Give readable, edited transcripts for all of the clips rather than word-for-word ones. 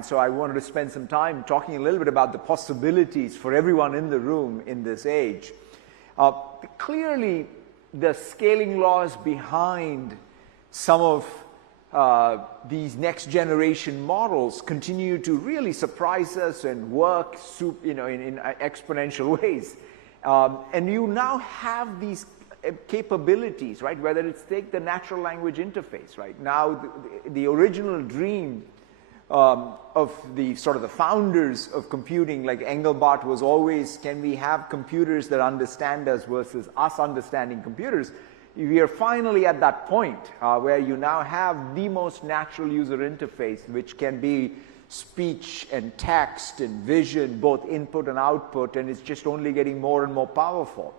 and so I wanted to spend some time talking a little bit about the possibilities for everyone in the room in this age. Clearly, the scaling laws behind some of these next generation models continue to really surprise us and work in exponential ways. And you now have these capabilities, right? Whether it's take the natural language interface, right? Now the original dream of the sort of the founders of computing, like Engelbart, was always, can we have computers that understand us versus us understanding computers? We are finally at that point where you now have the most natural user interface, which can be speech and text and vision, both input and output, and it's just only getting more and more powerful.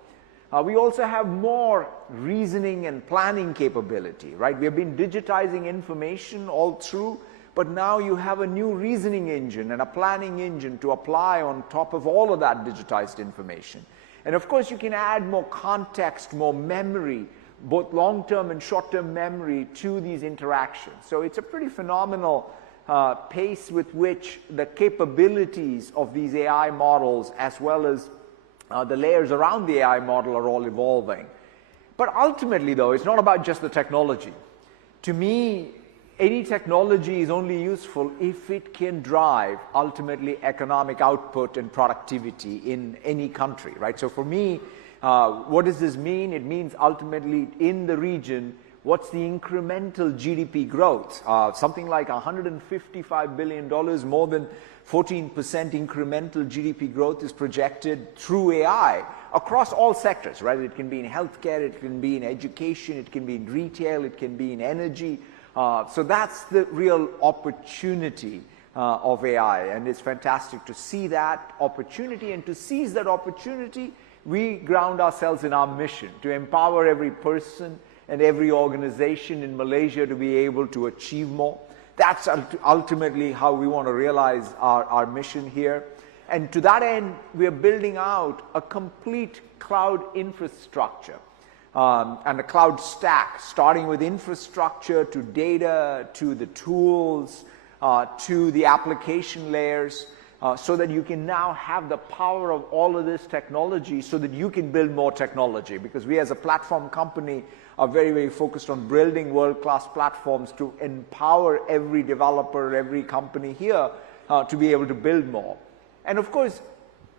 We also have more reasoning and planning capability, right? We have been digitizing information all through, but now you have a new reasoning engine and a planning engine to apply on top of all of that digitized information. And of course, you can add more context, more memory, both long-term and short-term memory to these interactions. So it's a pretty phenomenal pace with which the capabilities of these AI models, as well as the layers around the AI model, are all evolving. But ultimately, though, it's not about just the technology. To me, any technology is only useful if it can drive ultimately economic output and productivity in any country, right? So for me, what does this mean? It means ultimately in the region, what's the incremental GDP growth? Something like $155 billion, more than 14% incremental GDP growth is projected through AI across all sectors, right? It can be in healthcare, it can be in education, it can be in retail, it can be in energy. So that's the real opportunity of AI, and it's fantastic to see that opportunity, and to seize that opportunity, we ground ourselves in our mission to empower every person and every organization in Malaysia to be able to achieve more. That's ultimately how we want to realize our mission here. And to that end, we are building out a complete cloud infrastructure and a cloud stack, starting with infrastructure to data, to the tools, to the application layers, so that you can now have the power of all of this technology so that you can build more technology. Because we as a platform company are very, very focused on building world-class platforms to empower every developer, every company here to be able to build more. And of course,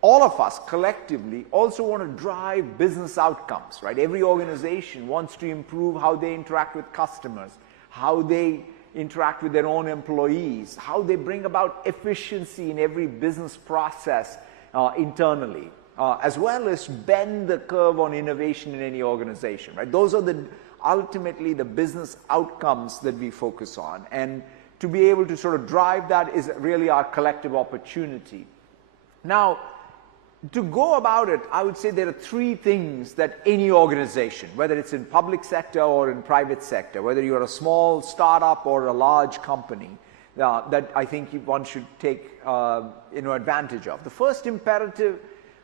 all of us collectively also want to drive business outcomes, right? Every organization wants to improve how they interact with customers, how they interact with their own employees, how they bring about efficiency in every business process internally, as well as bend the curve on innovation in any organization, right? Those are ultimately the business outcomes that we focus on. And to be able to sort of drive that is really our collective opportunity. Now, to go about it, I would say there are three things that any organization, whether it's in public sector or in private sector, whether you're a small startup or a large company, that I think one should take advantage of. The first imperative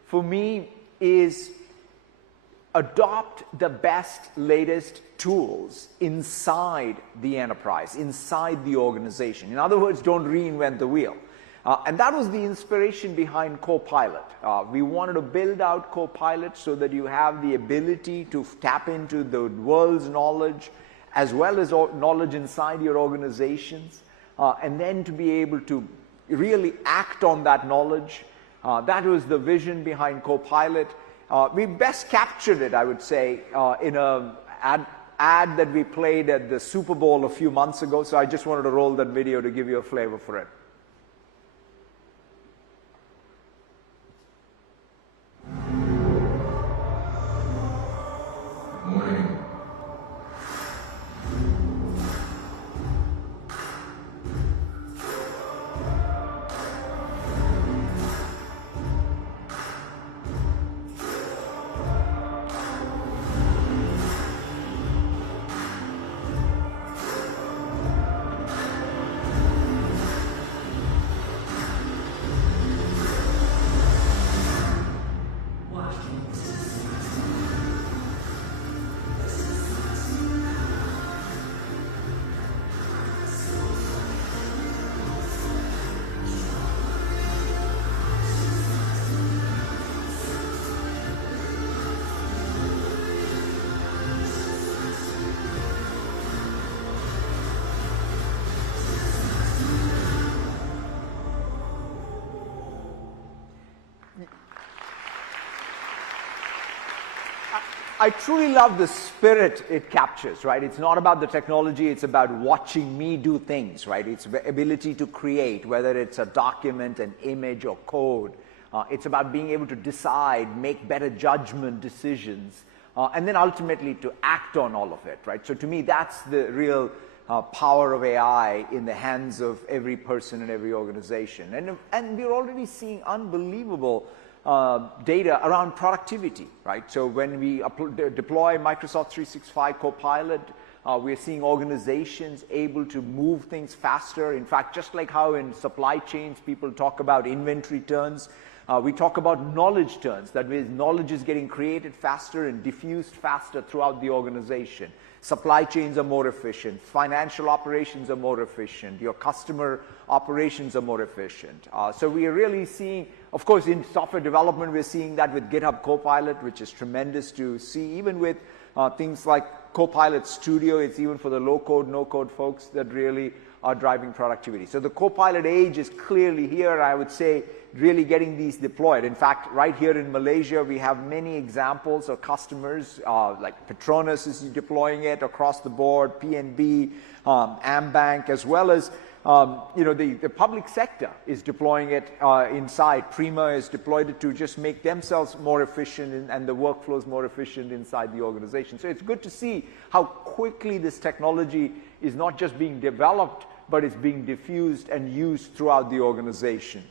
for me is adopt the best, latest tools inside the enterprise, inside the organization. In other words, don't reinvent the wheel. And that was the inspiration behind Copilot. We wanted to build out Copilot so that you have the ability to tap into the world's knowledge as well as knowledge inside your organizations, and then to be able to really act on that knowledge. That was the vision behind Copilot. We best captured it, I would say, in an ad that we played at the Super Bowl a few months ago. So I just wanted to roll that video to give you a flavor for it. I truly love the spirit it captures, right? It's not about the technology, it's about watching me do things, right? It's the ability to create, whether it's a document, an image, or code. It's about being able to decide, make better judgment decisions, and then ultimately to act on all of it, right? So to me, that's the real power of AI in the hands of every person and every organization. And we're already seeing unbelievable data around productivity, right? So when we deploy Microsoft 365 Copilot, we're seeing organizations able to move things faster. In fact, just like how in supply chains people talk about inventory turns, we talk about knowledge turns. That means knowledge is getting created faster and diffused faster throughout the organization. Supply chains are more efficient. Financial operations are more efficient. Your customer operations are more efficient. So we are really seeing, of course, in software development, we're seeing that with GitHub Copilot, which is tremendous to see. Even with things like Copilot Studio, it's even for the low-code, no-code folks that really are driving productivity. So the Copilot age is clearly here, I would say, really getting these deployed. In fact, right here in Malaysia, we have many examples of customers, like Petronas is deploying it across the board, PNB, AmBank, as well as the public sector is deploying it inside. Prima has deployed it to just make themselves more efficient and the workflows more efficient inside the organization. So it's good to see how quickly this technology is not just being developed, but it's being diffused and used throughout the organization.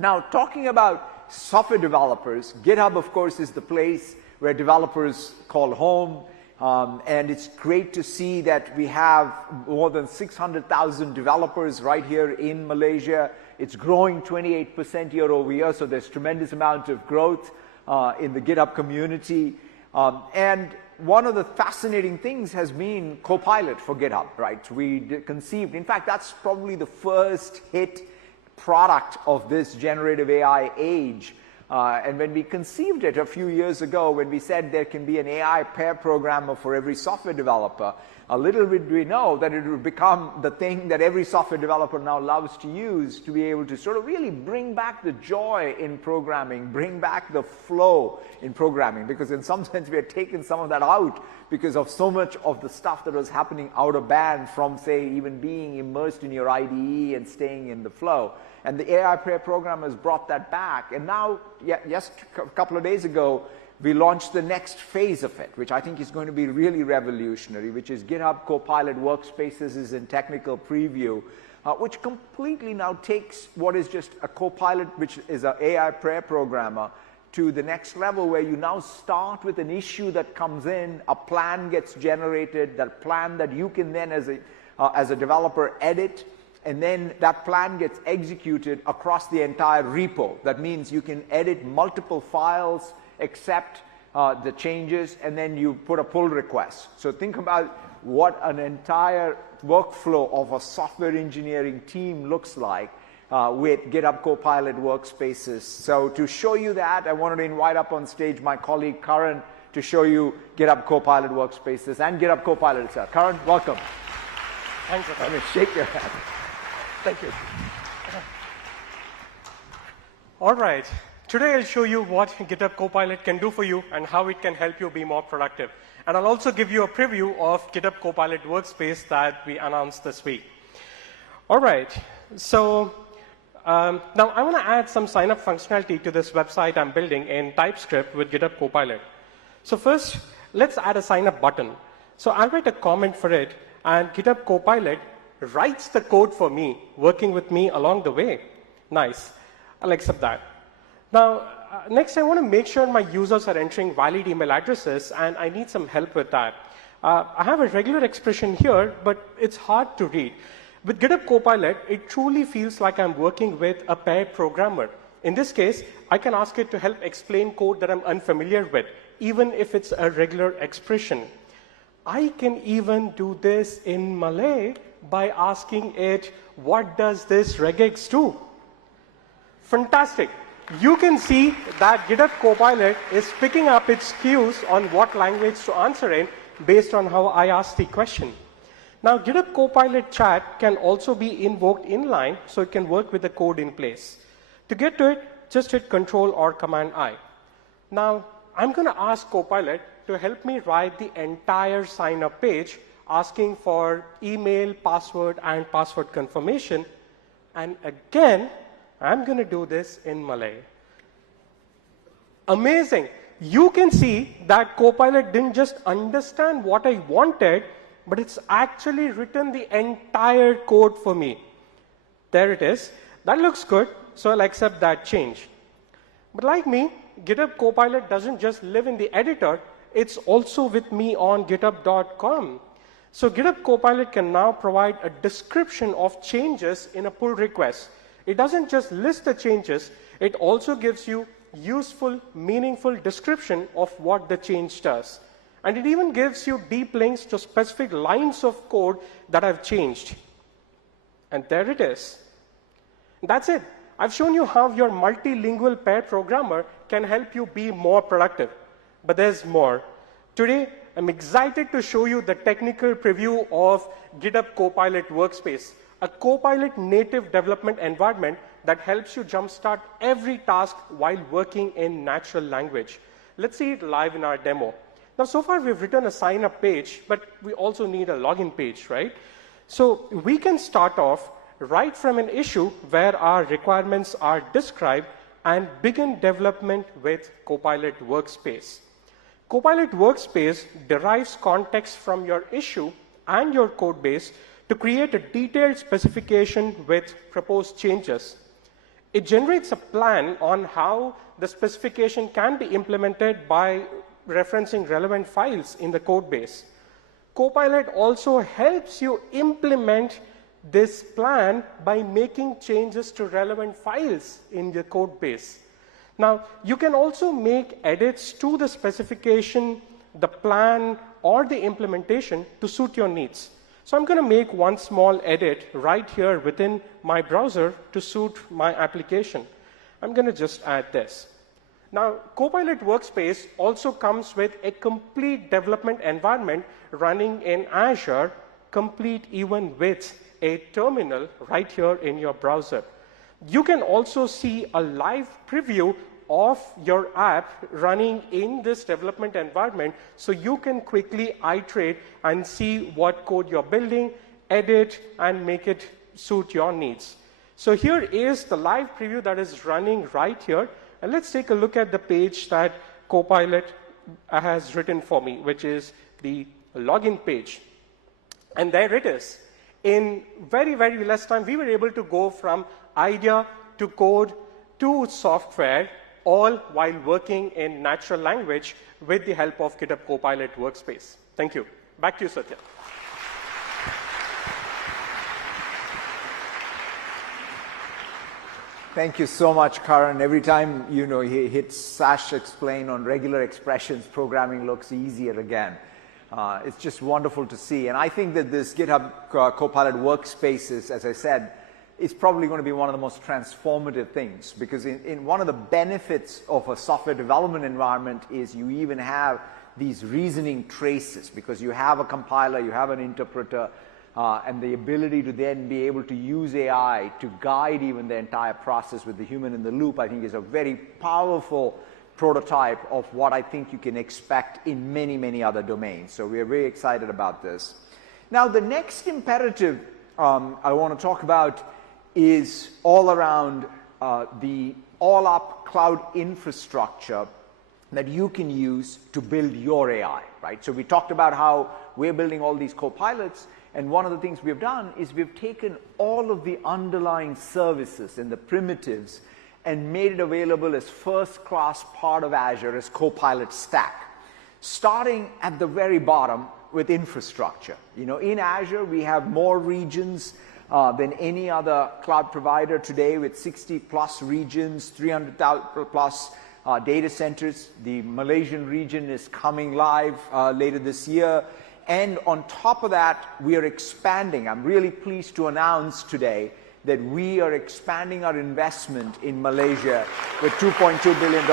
Now, talking about software developers, GitHub, of course, is the place where developers call home. And it's great to see that we have more than 600,000 developers right here in Malaysia. It's growing 28% year over year, so there's tremendous amount of growth in the GitHub community. And one of the fascinating things has been Copilot for GitHub, right? We conceived, in fact, that's probably the first hit product of this generative AI age. And when we conceived it a few years ago, when we said there can be an AI pair programmer for every software developer, a little bit we know that it would become the thing that every software developer now loves to use to be able to sort of really bring back the joy in programming, bring back the flow in programming, because in some sense we had taken some of that out because of so much of the stuff that was happening out of band from, say, even being immersed in your IDE and staying in the flow. And the AI pair programmers brought that back. And now, just a couple of days ago, we launched the next phase of it, which I think is going to be really revolutionary, which is GitHub Copilot Workspaces is in technical preview, which completely now takes what is just a Copilot, which is an AI pair programmer, to the next level where you now start with an issue that comes in, a plan gets generated, that plan that you can then as a developer edit, and then that plan gets executed across the entire repo. That means you can edit multiple files, accept the changes, and then you put a pull request. So think about what an entire workflow of a software engineering team looks like with GitHub Copilot Workspaces. So to show you that, I wanted to invite up on stage my colleague Karan to show you GitHub Copilot Workspaces and GitHub Copilot itself. Karan, welcome. Thanks. Let me shake your hand. Thank you. All right. Today I'll show you what GitHub Copilot can do for you and how it can help you be more productive. And I'll also give you a preview of GitHub Copilot Workspace that we announced this week. All right. So now I want to add some sign-up functionality to this website I'm building in TypeScript with GitHub Copilot. So first, let's add a sign-up button. So I'll write a comment for it, and GitHub Copilot writes the code for me, working with me along the way. Nice. I'll accept that. Now, next I want to make sure my users are entering valid email addresses, and I need some help with that. I have a regular expression here, but it's hard to read. With GitHub Copilot, it truly feels like I'm working with a pair programmer. In this case, I can ask it to help explain code that I'm unfamiliar with, even if it's a regular expression. I can even do this in Malay by asking it, what does this regex do? Fantastic. You can see that GitHub Copilot is picking up its cues on what language to answer in based on how I ask the question. Now, GitHub Copilot chat can also be invoked inline, so it can work with the code in place. To get to it, just hit Control or Command I. Now, I'm going to ask Copilot to help me write the entire sign-up page asking for email, password, and password confirmation. And again, I'm going to do this in Malay. Amazing. You can see that Copilot didn't just understand what I wanted, but it's actually written the entire code for me. There it is. That looks good, so I'll accept that change. But like me, GitHub Copilot doesn't just live in the editor, it's also with me on github.com. So GitHub Copilot can now provide a description of changes in a pull request. It doesn't just list the changes, it also gives you useful, meaningful description of what the change does. And it even gives you deep links to specific lines of code that I've changed. And there it is. That's it. I've shown you how your multilingual pair programmer can help you be more productive. But there's more. Today, I'm excited to show you the technical preview of GitHub Copilot Workspace, a Copilot native development environment that helps you jumpstart every task while working in natural language. Let's see it live in our demo. Now, so far we've written a sign-up page, but we also need a login page, right? So we can start off right from an issue where our requirements are described and begin development with Copilot Workspace. Copilot Workspace derives context from your issue and your code base to create a detailed specification with proposed changes. It generates a plan on how the specification can be implemented by referencing relevant files in the code base. Copilot also helps you implement this plan by making changes to relevant files in your code base. Now, you can also make edits to the specification, the plan, or the implementation to suit your needs. So I'm going to make one small edit right here within my browser to suit my application. I'm going to just add this. Now, Copilot Workspace also comes with a complete development environment running in Azure, complete even with a terminal right here in your browser. You can also see a live preview of your app running in this development environment, so you can quickly iterate and see what code you're building, edit, and make it suit your needs. So here is the live preview that is running right here. And let's take a look at the page that Copilot has written for me, which is the login page. And there it is. In very, very less time, we were able to go from idea to code to software, all while working in natural language with the help of GitHub Copilot Workspace. Thank you. Back to you, Satya. Thank you so much, Karan. Every time he hits / explain on regular expressions, programming looks easier again. It's just wonderful to see. And I think that this GitHub Copilot Workspaces, as I said, is probably going to be one of the most transformative things, because in one of the benefits of a software development environment is you even have these reasoning traces, because you have a compiler, you have an interpreter, and the ability to then be able to use AI to guide even the entire process with the human in the loop, I think is a very powerful prototype of what I think you can expect in many, many other domains. So we are very excited about this. Now, the next imperative I want to talk about is all around the all-up cloud infrastructure that you can use to build your AI, right? So we talked about how we're building all these copilots, and one of the things we've done is we've taken all of the underlying services and the primitives and made it available as first-class part of Azure as Copilot Stack, starting at the very bottom with infrastructure. In Azure, we have more regions than any other cloud provider today, with 60+ regions, 300+ data centers. The Malaysian region is coming live later this year. And on top of that, we are expanding. I'm really pleased to announce today that we are expanding our investment in Malaysia with $2.2 billion.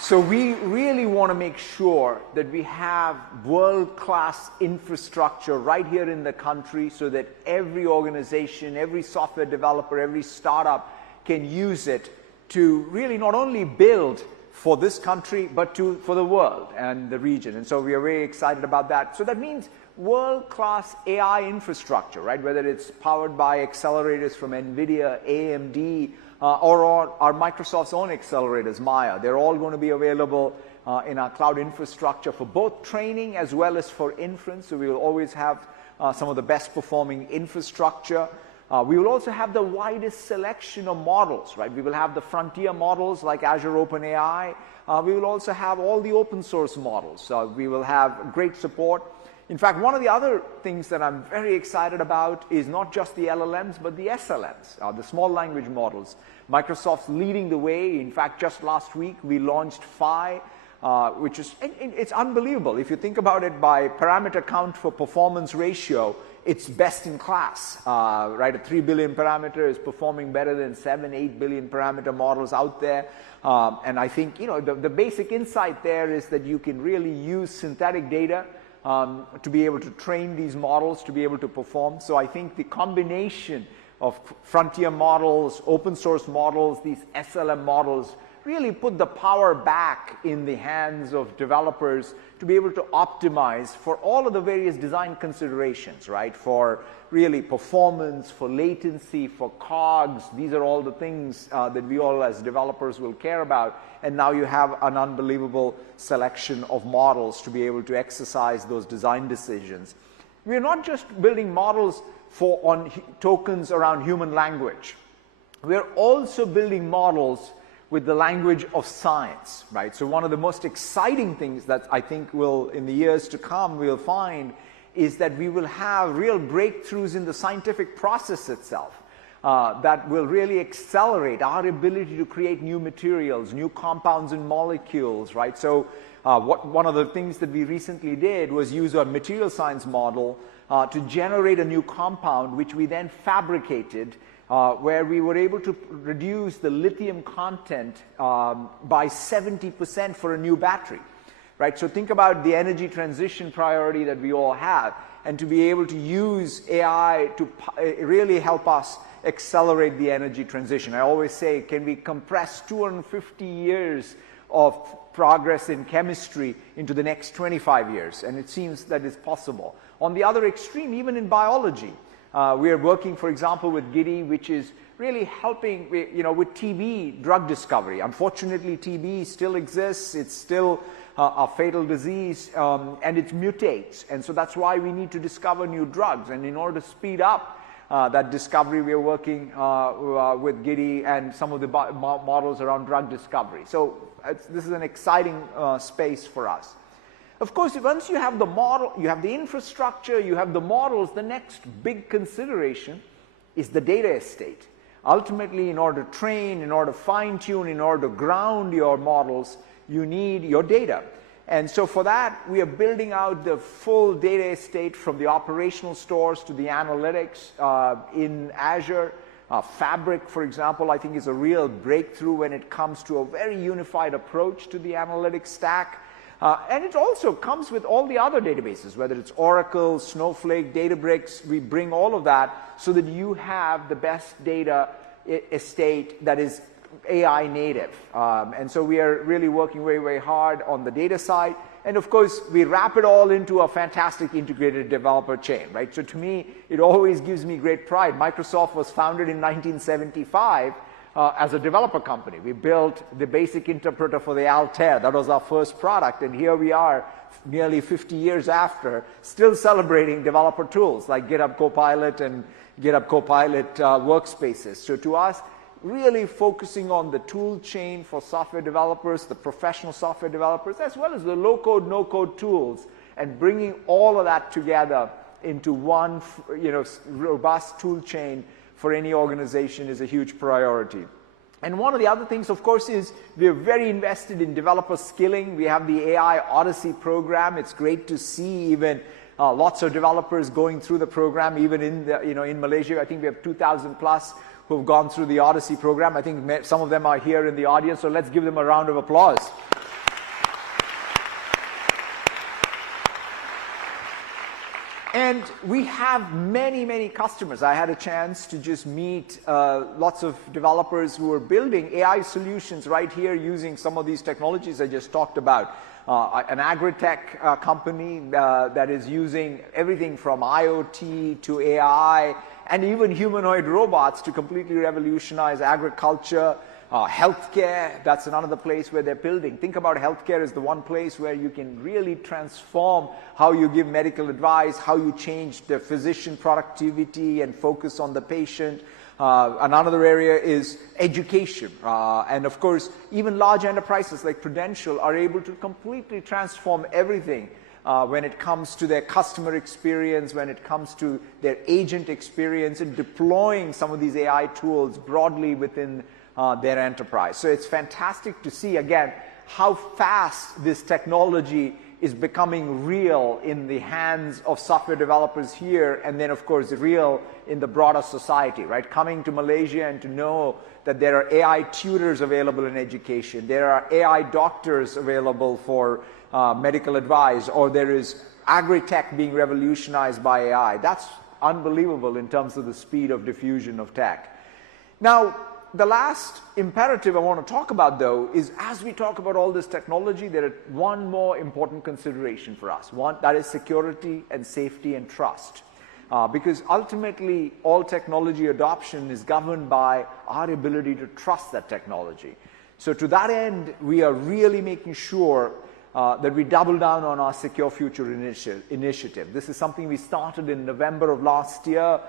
So we really want to make sure that we have world-class infrastructure right here in the country, so that every organization, every software developer, every startup can use it to really not only build for this country, but for the world and the region. And so we are very excited about that. So that means world-class AI infrastructure, right? Whether it's powered by accelerators from NVIDIA, AMD, or our Microsoft's own accelerators, Maya. They're all going to be available in our cloud infrastructure for both training as well as for inference. So we will always have some of the best performing infrastructure. We will also have the widest selection of models, right? We will have the frontier models like Azure OpenAI. We will also have all the open source models. We will have great support. In fact, one of the other things that I'm very excited about is not just the LLMs, but the SLMs, the small language models. Microsoft's leading the way. In fact, just last week, we launched Phi, which is, it's unbelievable. If you think about it by parameter count for performance ratio, it's best in class, right? A 3 billion parameter is performing better than 7, 8 billion parameter models out there. And I think, the basic insight there is that you can really use synthetic data to be able to train these models, to be able to perform. So I think the combination of frontier models, open source models, these SLM models, really put the power back in the hands of developers to be able to optimize for all of the various design considerations, right? For really performance, for latency, for COGS. These are all the things that we all as developers will care about. And now you have an unbelievable selection of models to be able to exercise those design decisions. We're not just building models on tokens around human language. We're also building models with the language of science, right? So one of the most exciting things that I think will, in the years to come, we'll find is that we will have real breakthroughs in the scientific process itself that will really accelerate our ability to create new materials, new compounds and molecules, right? So one of the things that we recently did was use a material science model to generate a new compound, which we then fabricated, where we were able to reduce the lithium content by 70% for a new battery, right? So think about the energy transition priority that we all have, and to be able to use AI to really help us accelerate the energy transition. I always say, can we compress 250 years of progress in chemistry into the next 25 years? And it seems that is possible. On the other extreme, even in biology, we are working, for example, with Giddy, which is really helping, with TB drug discovery. Unfortunately, TB still exists. It's still a fatal disease, and it mutates. And so that's why we need to discover new drugs. And in order to speed up that discovery, we are working with Giddy and some of the models around drug discovery. So this is an exciting space for us. Of course, once you have the model, you have the infrastructure, you have the models, the next big consideration is the data estate. Ultimately, in order to train, in order to fine-tune, in order to ground your models, you need your data. And so for that, we are building out the full data estate from the operational stores to the analytics in Azure. Fabric, for example, I think is a real breakthrough when it comes to a very unified approach to the analytics stack. And it also comes with all the other databases, whether it's Oracle, Snowflake, Databricks. We bring all of that so that you have the best data estate that is AI native. And so we are really working very, very hard on the data side. And of course, we wrap it all into a fantastic integrated developer chain, right? So to me, it always gives me great pride. Microsoft was founded in 1975 as a developer company. We built the basic interpreter for the Altair. That was our first product. And here we are, nearly 50 years after, still celebrating developer tools like GitHub Copilot and GitHub Copilot workspaces. So to us, really focusing on the tool chain for software developers, the professional software developers, as well as the low-code, no-code tools, and bringing all of that together into one robust tool chain for any organization is a huge priority. And one of the other things, of course, is we're very invested in developer skilling. We have the AI Odyssey program. It's great to see even lots of developers going through the program, even in Malaysia. I think we have 2,000 plus who have gone through the Odyssey program. I think some of them are here in the audience, so let's give them a round of applause. And we have many, many customers. I had a chance to just meet lots of developers who are building AI solutions right here using some of these technologies I just talked about. An agri-tech company that is using everything from IoT to AI and even humanoid robots to completely revolutionize agriculture. Healthcare, that's another place where they're building. Think about healthcare as the one place where you can really transform how you give medical advice, how you change the physician productivity and focus on the patient. Another area is education. And of course, even large enterprises like Prudential are able to completely transform everything when it comes to their customer experience, when it comes to their agent experience, and deploying some of these AI tools broadly within their enterprise. So it's fantastic to see, again, how fast this technology is becoming real in the hands of software developers here, and then, of course, real in the broader society, right? Coming to Malaysia and to know that there are AI tutors available in education, there are AI doctors available for medical advice, or there is agri-tech being revolutionized by AI. That's unbelievable in terms of the speed of diffusion of tech. Now, the last imperative I want to talk about, though, is as we talk about all this technology, there is one more important consideration for us. One, that is security and safety and trust. Because ultimately, all technology adoption is governed by our ability to trust that technology. So to that end, we are really making sure that we double down on our Secure Future initiative. This is something we started in November of last year.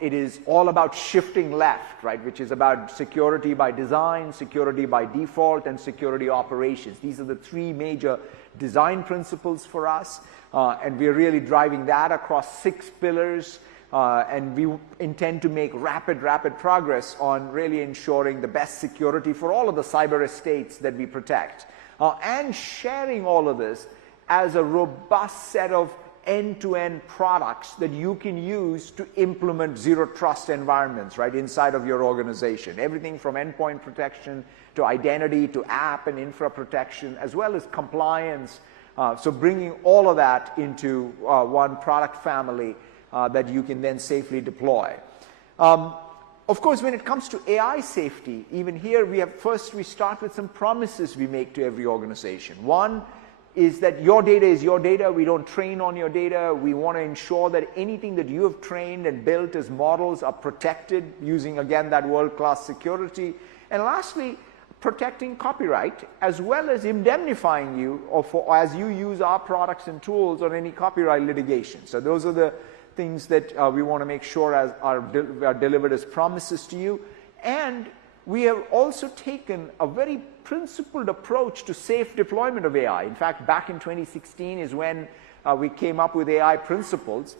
It is all about shifting left, right, which is about security by design, security by default, and security operations. These are the three major design principles for us, and we're really driving that across 6 pillars, and we intend to make rapid progress on really ensuring the best security for all of the cyber estates that we protect, and sharing all of this as a robust set of end-to-end products that you can use to implement zero trust environments right inside of your organization. Everything from endpoint protection to identity to app and infra protection, as well as compliance. So bringing all of that into one product family that you can then safely deploy. Of course, when it comes to AI safety, even here we start with some promises we make to every organization. One is that your data is your data. We don't train on your data. We want to ensure that anything that you have trained and built as models are protected using, again, that world-class security. And lastly, protecting copyright, as well as indemnifying you as you use our products and tools on any copyright litigation. So those are the things that we want to make sure are delivered as promises to you. And we have also taken a very principled approach to safe deployment of AI. In fact, back in 2016 is when we came up with AI principles,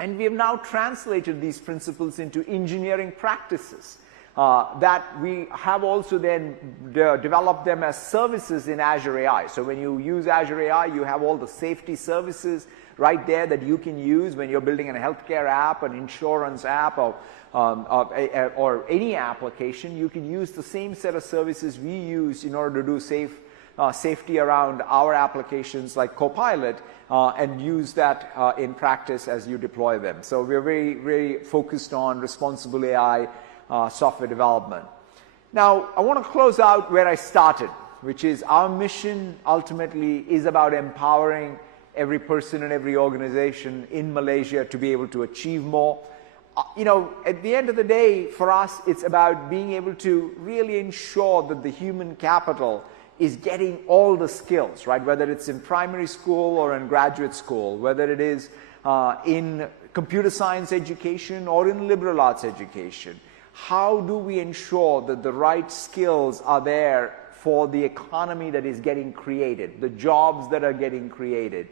and we have now translated these principles into engineering practices that we have also then developed them as services in Azure AI. So when you use Azure AI, you have all the safety services right there that you can use when you're building a healthcare app, an insurance app, or any application. You can use the same set of services we use in order to do safety around our applications like Copilot, and use that in practice as you deploy them. So we're very, very focused on responsible AI software development. Now, I want to close out where I started, which is our mission ultimately is about empowering every person and every organization in Malaysia to be able to achieve more. At the end of the day, for us, it's about being able to really ensure that the human capital is getting all the skills, right? Whether it's in primary school or in graduate school, whether it is in computer science education or in liberal arts education. How do we ensure that the right skills are there for the economy that is getting created, the jobs that are getting created,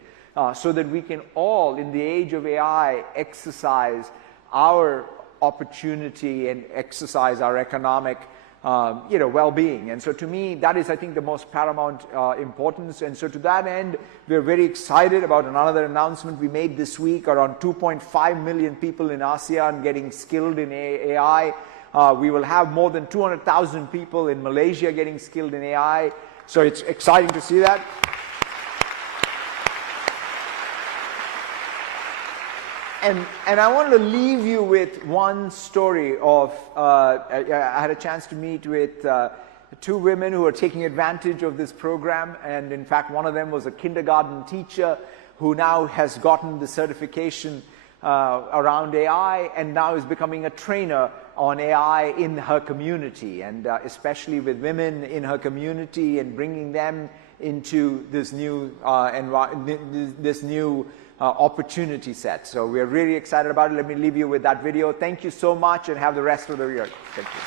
so that we can all, in the age of AI, exercise our opportunity and exercise our economic well-being. And so to me, that is, I think, the most paramount importance. And so to that end, we're very excited about another announcement we made this week. Around 2.5 million people in ASEAN getting skilled in AI. We will have more than 200,000 people in Malaysia getting skilled in AI. So it's exciting to see that. And I wanted to leave you with one story of, I had a chance to meet with two women who are taking advantage of this program, and in fact one of them was a kindergarten teacher who now has gotten the certification around AI and now is becoming a trainer on AI in her community, and especially with women in her community and bringing them into this new opportunity set. So we are really excited about it. Let me leave you with that video. Thank you so much and have the rest of the year. Thank you.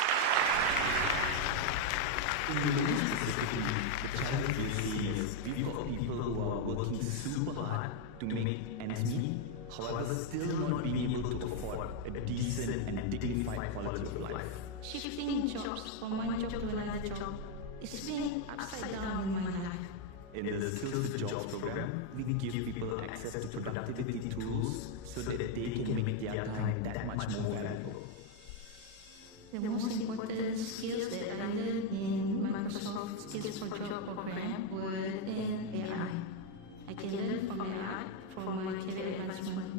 The challenge we see is we've got people who are working super hard to make ends meet, however still not being able to afford a decent and dignified quality of life. Shifting jobs from one job to another job is being upside down in my life. In the Skills to Jobs program, we give people access to productivity tools so that they can make their time that much more valuable. The most important skills that I learned in Microsoft Skills for Job program were in AI. I can learn from AI for my career advancement.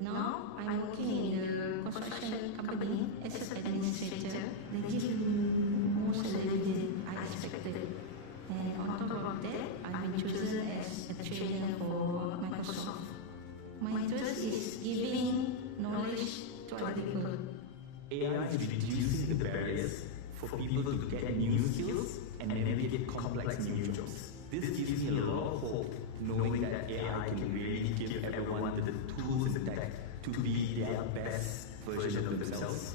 Now, I'm working in a construction company as an administrator. They give me more salary than I expected. And on top of that, I've been chosen as a trainer for Microsoft. My interest is giving knowledge to other people. AI is reducing the barriers for people to get new skills and navigate complex new jobs. This gives me a lot of hope, knowing that AI can really give everyone the tools and tech to be their best version of themselves.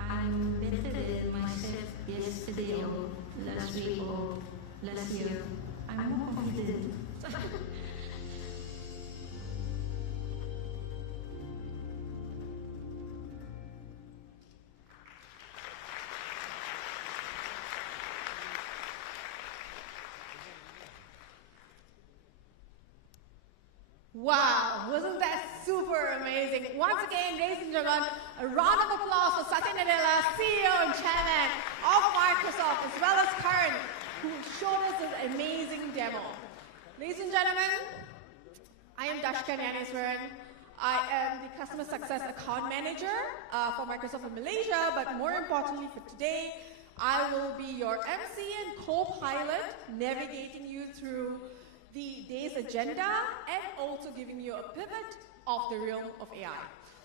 I'm better than myself yesterday or last week or last year. I'm more confident. Wow, wasn't that super amazing? Once again, ladies and gentlemen, a round of applause for Satya Nadella, CEO and Chairman of Microsoft, as well as Karan, who showed us this amazing demo. Ladies and gentlemen, I am Dashka Naniswaran. I am the Customer Success Account Manager for Microsoft in Malaysia, but more importantly for today, I will be your MC and co-pilot, navigating you through the day's agenda and also giving you a pivot of the realm of AI.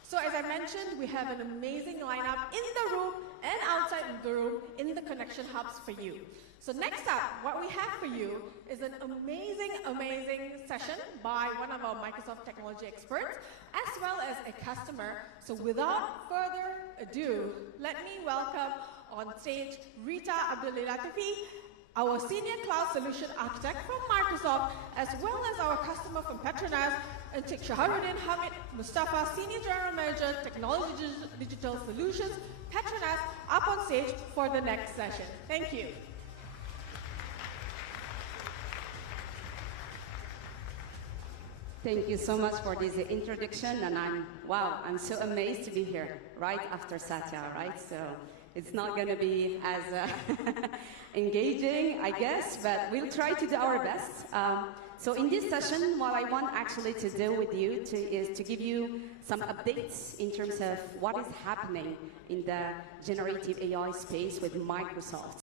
So as I mentioned, we have an amazing lineup in the room and outside of the room in the connection hubs for you. So next up, what we have for you is an amazing session by one of our Microsoft technology experts, as well as a customer. So without further ado, let me welcome on stage Rita Abdulilatifi, our Senior Cloud Solution Architect from Microsoft, as well as our customer from Petronas, and Tik Shaharuddin Hamid Mustafa, Senior General Manager, Technology Digital Solutions, Petronas, up on stage for the next session. Thank you. Thank you so much for this introduction, and I'm so amazed to be here right after Satya, right? So it's not going to be as engaging, I guess, but we'll try to do our best. So in this session, what I want actually to do with you is to give you some updates in terms of what is happening in the generative AI space with Microsoft.